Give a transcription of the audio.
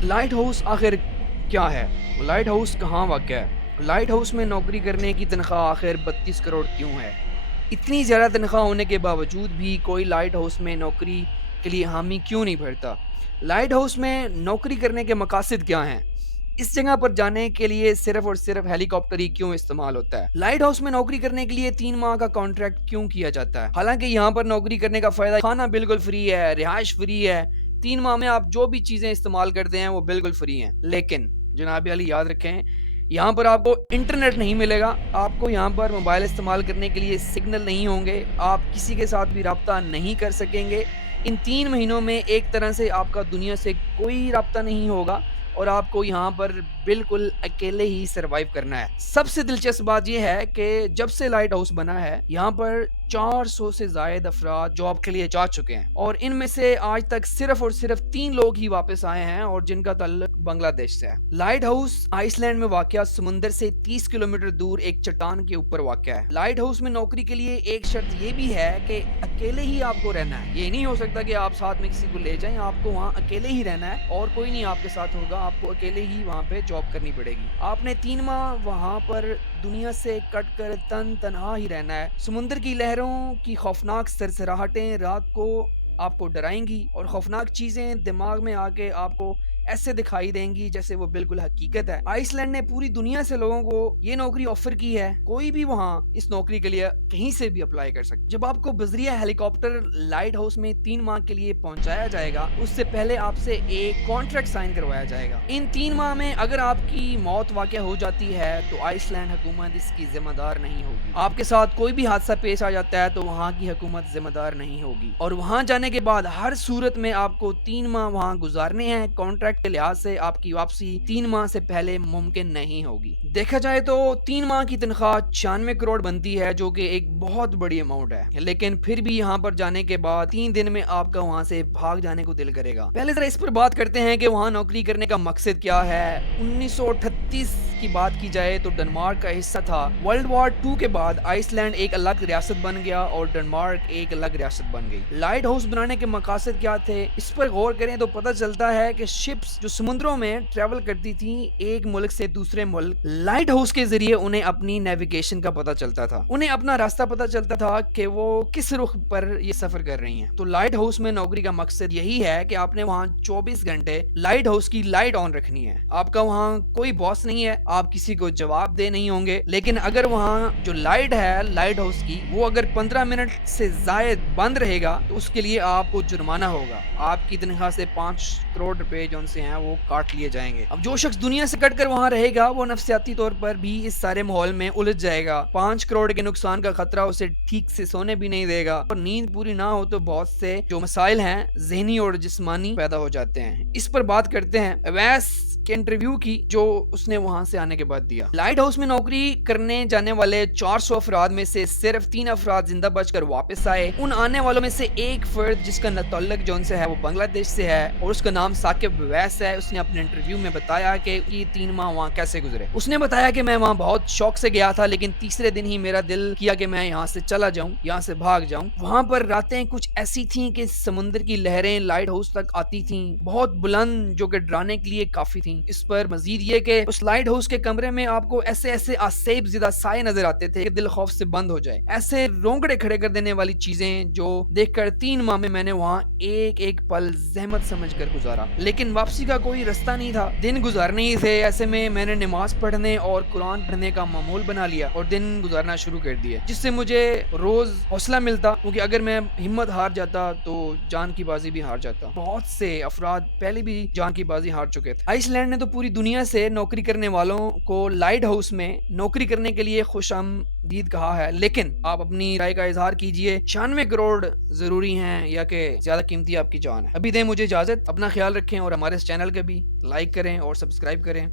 Light house آخر کیا ہے؟ لائٹ ہاؤس کہاں واقع ہے؟ لائٹ ہاؤس میں نوکری کرنے کی تنخواہ آخر 32 کروڑ کیوں ہے؟ اتنی زیادہ تنخواہ ہونے کے باوجود بھی کوئی لائٹ ہاؤس میں نوکری کے لیے حامی کیوں نہیں بھرتا؟ لائٹ ہاؤس میں نوکری کرنے کے مقاصد کیا ہیں؟ اس جگہ پر جانے کے لیے صرف اور صرف ہیلی کاپٹر ہی کیوں استعمال ہوتا ہے؟ لائٹ ہاؤس میں نوکری کرنے کے لیے 3 ماہ کا کانٹریکٹ کیوں کیا جاتا ہے؟ حالانکہ یہاں پر نوکری کرنے کا فائدہ کھانا بالکل فری ہے، رہائش فری ہے، 3 ماہ میں آپ جو بھی چیزیں استعمال کرتے ہیں وہ بالکل فری ہیں، لیکن جناب علی یاد رکھیں یہاں پر آپ کو انٹرنیٹ نہیں ملے گا، آپ کو یہاں پر موبائل استعمال کرنے کے لیے سگنل نہیں ہوں گے، آپ کسی کے ساتھ بھی رابطہ نہیں کر سکیں گے۔ ان 3 مہینوں میں ایک طرح سے آپ کا دنیا سے کوئی رابطہ نہیں ہوگا اور آپ کو یہاں پر بالکل اکیلے ہی سروائیو کرنا ہے۔ سب سے دلچسپ بات یہ ہے کہ جب سے لائٹ ہاؤس بنا ہے یہاں پر 400 سے زائد افراد جاب کے لیے جا چکے ہیں اور ان میں سے آج تک صرف اور صرف 3 لوگ ہی واپس آئے ہیں اور جن کا تعلق بنگلہ دیش سے ہے۔ لائٹ ہاؤس آئس لینڈ میں واقع سمندر سے 30 کلومیٹر دور ایک چٹان کے اوپر واقع ہے۔ لائٹ ہاؤس میں نوکری کے لیے ایک شرط یہ بھی ہے کہ اکیلے ہی آپ کو رہنا ہے، یہ نہیں ہو سکتا کہ آپ ساتھ میں کسی کو لے جائیں، آپ کو وہاں اکیلے ہی رہنا ہے اور کوئی نہیں آپ کے ساتھ ہوگا، آپ کو اکیلے ہی وہاں پہ جاب کرنی پڑے گی۔ آپ نے 3 ماہ وہاں پر دنیا سے کٹ کر تنہا ہی رہنا ہے۔ سمندر کی لہروں کی خوفناک سرسراہٹیں رات کو آپ کو ڈرائیں گی اور خوفناک چیزیں دماغ میں آ کے آپ کو ایسے دکھائی دیں گی جیسے وہ بالکل حقیقت ہے۔ آئس لینڈ نے پوری دنیا سے لوگوں کو یہ نوکری آفر کی ہے، کوئی بھی وہاں اس نوکری کے لیے کہیں سے بھی اپلائی کر سکتا۔ جب آپ کو بذریعہ ہیلی کاپٹر لائٹ ہاؤس میں 3 ماہ کے لیے پہنچایا جائے گا اس سے پہلے آپ سے ایک کانٹریکٹ سائن کروایا جائے گا۔ ان 3 ماہ میں اگر آپ کی موت واقع ہو جاتی ہے تو آئس لینڈ حکومت اس کی ذمہ دار نہیں ہوگی۔ آپ کے ساتھ کوئی بھی حادثہ پیش آ جاتا ہے تو وہاں کی حکومت ذمہ دار نہیں ہوگی اور وہاں جانے کے بعد ہر صورت میں آپ کو 3 ماہ وہاں گزارنے ہیں۔ کانٹریکٹ کے لحاظ سے آپ کی واپسی 3 ماہ سے پہلے ممکن نہیں ہوگی۔ دیکھا جائے تو 3 ماہ کی تنخواہ 96 کروڑ بنتی ہے جو کہ ایک بہت بڑی اماؤنٹ ہے، لیکن پھر بھی یہاں پر جانے کے بعد 3 دن میں آپ کا وہاں سے بھاگ جانے کو دل کرے گا۔ پہلے ذرا اس پر بات کرتے ہیں کہ وہاں نوکری کرنے کا مقصد کیا ہے۔ 1938 کی بات کی جائے تو ڈنمارک کا حصہ تھا۔ ورلڈ وار 2 کے بعد آئس لینڈ ایک الگ ریاست بن گیا اور ڈنمارک ایک الگ ریاست بن گئی۔ لائٹ ہاؤس بنانے کے مقاصد کیا تھے اس پر غور کریں تو پتہ چلتا ہے کہ شپس جو سمندروں میں ٹریول کرتی تھیں ایک ملک سے دوسرے ملک، لائٹ ہاؤس کے ذریعے انہیں اپنی نیویگیشن کا پتہ چلتا تھا، انہیں اپنا راستہ پتہ چلتا تھا کہ وہ کس رخ پر یہ سفر کر رہی ہیں۔ تو لائٹ ہاؤس میں نوکری کا مقصد یہی ہے کہ آپ نے وہاں 24 گھنٹے لائٹ ہاؤس کی لائٹ آن رکھنی ہے۔ آپ کا وہاں کوئی باس نہیں ہے، آپ کسی کو جواب دہ نہیں ہوں گے، لیکن اگر وہاں جو لائٹ ہے لائٹ ہاؤس کی وہ اگر 15 منٹ سے زائد بند رہے گا تو اس کے لیے آپ کو جرمانہ ہوگا، آپ کی تنخواہ سے 5 کروڑ روپے جو ان سے ہیں وہ کاٹ لیے جائیں گے۔ اب جو شخص دنیا سے کٹ کر وہاں رہے گا وہ نفسیاتی طور پر بھی اس سارے ماحول میں الجھ جائے گا، 5 کروڑ کے نقصان کا خطرہ اسے ٹھیک سے سونے بھی نہیں دے گا اور نیند پوری نہ ہو تو بہت سے جو مسائل ہیں ذہنی اور جسمانی پیدا ہو جاتے ہیں۔ اس پر بات کرتے ہیں اویس کے انٹرویو کی جو اس نے وہاں سے آنے کے بعد دیا۔ لائٹ ہاؤس میں نوکری کرنے جانے والے 400 افراد میں سے صرف 3 افراد زندہ بچ کر واپس آئے۔ ان آنے والوں میں سے ایک فرد جس کا تعلق جو ان سے ہے وہ بنگلہ دیش سے ہے اور اس کا نام ثاقب اویس ہے، اس نے اپنے انٹرویو میں بتایا کہ یہ 3 ماہ وہاں کیسے گزرے۔ اس نے بتایا کہ میں وہاں بہت شوق سے گیا تھا لیکن تیسرے دن ہی میرا دل کیا کہ میں یہاں سے چلا جاؤں، یہاں سے بھاگ جاؤں۔ وہاں پر راتیں کچھ ایسی تھیں کہ سمندر کی لہریں لائٹ ہاؤس تک آتی تھیں، بہت بلند جو کہ ڈرانے کے لیے کافی تھیں۔ اس پر مزید یہ کہ اس لائٹ ہاؤس کے کمرے میں آپ کو ایسے ایسے آسیب زدہ سائے نظر آتے تھے کہ دل خوف سے بند ہو جائے، ایسے رونگڑے کھڑے کر دینے والی چیزیں جو دیکھ کر 3 ماہ میں نے وہاں ایک ایک پل زحمت سمجھ کر گزارا، لیکن واپسی کا کوئی رستہ نہیں تھا، دن گزارنے ہی تھے۔ ایسے میں نے نماز پڑھنے اور قرآن پڑھنے کا معمول بنا لیا اور دن گزارنا شروع کر دیا، جس سے مجھے روز حوصلہ ملتا، کیونکہ اگر میں ہمت ہار جاتا تو جان کی بازی بھی ہار جاتا۔ بہت سے افراد پہلے بھی جان کی بازی ہار چکے تھے۔ آئس لینڈ نے تو پوری دنیا سے نوکری کرنے والوں کو لائٹ ہاؤس میں نوکری کرنے کے لیے خوش آمدید کہا ہے، لیکن آپ اپنی رائے کا اظہار کیجئے، 96 کروڑ ضروری ہیں یا کہ زیادہ قیمتی آپ کی جان ہے؟ ابھی دیں مجھے اجازت، اپنا خیال رکھیں اور ہمارے اس چینل کا بھی لائک کریں اور سبسکرائب کریں۔